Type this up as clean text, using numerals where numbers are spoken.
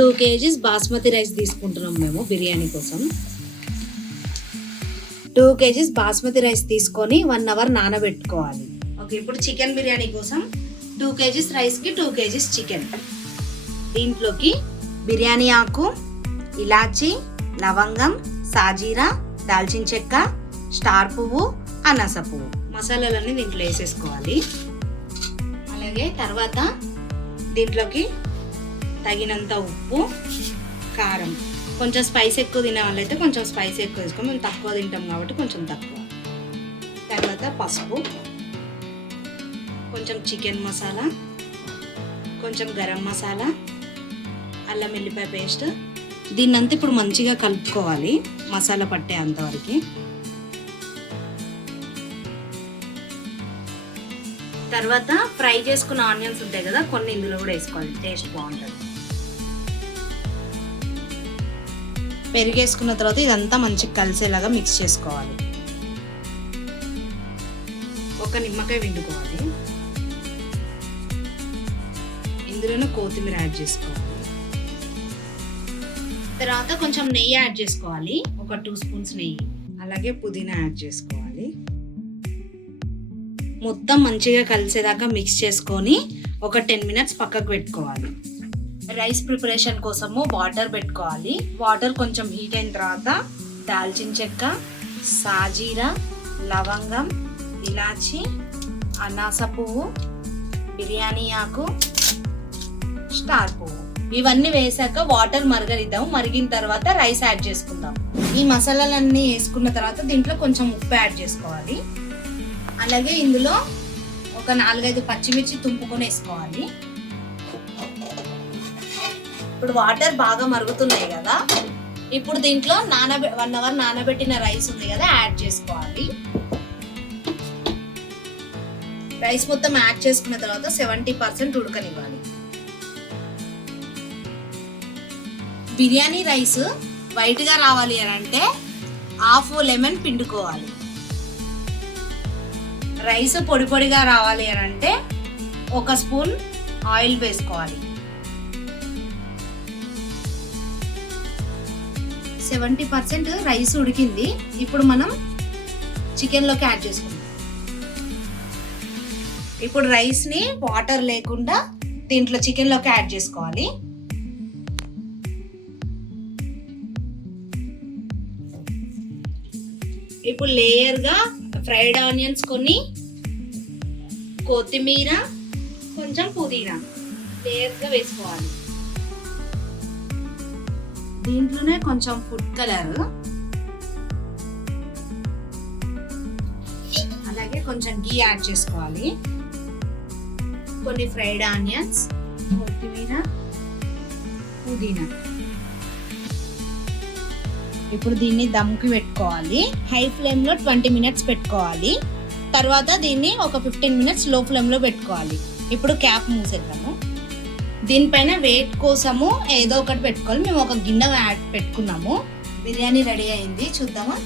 2 kgs basmati rice తీసుకుంటున్నాం మేము బిర్యానీ కోసం. 2 kgs బాస్మతి రైస్ తీసుకొని 1 hour నానబెట్టుకోవాలి. ఓకే, ఇప్పుడు చికెన్ బిర్యానీ కోసం 2 kgs రైస్కి 2 kgs చికెన్. దీంట్లోకి బిర్యానీ ఆకు, ఇలాచి, లవంగం, సాజీరా, దాల్చిన చెక్క, స్టార్ పువ్వు, అనాస పువ్వు మసాలాలన్నీ దీంట్లో వేసేసుకోవాలి. అలాగే తర్వాత దీంట్లోకి తగినంత ఉప్పు, కారం, కొంచెం స్పైస్ ఎక్కువ తినే వాళ్ళైతే కొంచెం స్పైస్ ఎక్కువ వేసుకో, మేము తక్కువ తింటాం కాబట్టి కొంచెం తక్కువ. తర్వాత పసుపు, కొంచెం చికెన్ మసాలా, కొంచెం గరం మసాలా, అల్లం వెల్లిపాయ పేస్ట్. దీన్నంతా ఇప్పుడు మంచిగా కలుపుకోవాలి మసాలా పట్టే అంతవరకు. తర్వాత ఫ్రై చేసుకున్న ఆనియన్స్ ఉంటాయి కదా, కొన్ని ఇందులో కూడా వేసుకోవాలి, టేస్ట్ బాగుంటుంది. పెరిగేసుకున్న తర్వాత ఇదంతా మంచిగా కలిసేలాగా మిక్స్ చేసుకోవాలి. ఒక నిమ్మకాయ పిండుకోవాలి. ఇందులోనే కొత్తిమీర యాడ్ చేసుకోవాలి. తర్వాత కొంచెం నెయ్యి యాడ్ చేసుకోవాలి, ఒక 2 స్పూన్స్ నెయ్యి. అలాగే పుదీనా యాడ్ చేసుకోవాలి. మొత్తం మంచిగా కలిసేదాకా మిక్స్ చేసుకొని ఒక 10 minutes పక్కకు పెట్టుకోవాలి. రైస్ ప్రిపరేషన్ కోసము వాటర్ పెట్టుకోవాలి. వాటర్ కొంచెం హీట్ అయిన తర్వాత దాల్చిన చెక్క, సాజీరా, లవంగం, ఇలాచి, అనాస పువ్వు, బిర్యానీ ఆకు, స్టార్ పువ్వు ఇవన్నీ వేసాక వాటర్ మరగనిద్దాం. మరిగిన తర్వాత రైస్ యాడ్ చేసుకుందాం. ఈ మసాలాలన్నీ వేసుకున్న తర్వాత దీంట్లో కొంచెం ఉప్పు యాడ్ చేసుకోవాలి. అలాగే ఇందులో ఒక 4-5 పచ్చిమిర్చి తుంపుకొని వేసుకోవాలి. ఇప్పుడు వాటర్ బాగా మరుగుతున్నాయి కదా, ఇప్పుడు దీంట్లో 1 hour నానబెట్టిన రైస్ ఉంది కదా యాడ్ చేసుకోవాలి. రైస్ మొత్తం యాడ్ చేసుకున్న తర్వాత 70% ఉడకనివ్వాలి. బిర్యానీ రైస్ వైట్గా రావాలి అని అంటే 1/2 లెమన్ పిండుకోవాలి. రైస్ పొడి పొడిగా రావాలి అని అంటే 1 స్పూన్ ఆయిల్ వేసుకోవాలి. 70% రైస్ ఉడికింది. ఇప్పుడు మనం చికెన్లోకి యాడ్ చేసుకుందాం. ఇప్పుడు రైస్ని వాటర్ లేకుండా దీంట్లో చికెన్లోకి యాడ్ చేసుకోవాలి. ఇప్పుడు లేయర్గా ఫ్రైడ్ ఆనియన్స్ కొన్ని, కొత్తిమీర, కొంచెం పుదీనా లేయర్స్గా వేసుకోవాలి. దీంట్లోనే కొంచెం ఫుడ్ కలర్, అలాగే కొంచెం గీ యాడ్ చేసుకోవాలి. కొన్ని ఫ్రైడ్ ఆనియన్స్, కొత్తిమీర, పుదీనా. ఇప్పుడు దీన్ని దమ్కి పెట్టుకోవాలి. హై ఫ్లేమ్లో 20 minutes పెట్టుకోవాలి. తర్వాత దీన్ని ఒక 15 minutes లో ఫ్లేమ్లో పెట్టుకోవాలి. ఇప్పుడు క్యాప్ మూసేద్దాము. దీనిపైన వెయిట్ కోసము ఏదో ఒకటి పెట్టుకోవాలి. మేము ఒక గిన్నె పెట్టుకున్నాము. బిర్యానీ రెడీ అయింది, చూద్దామా.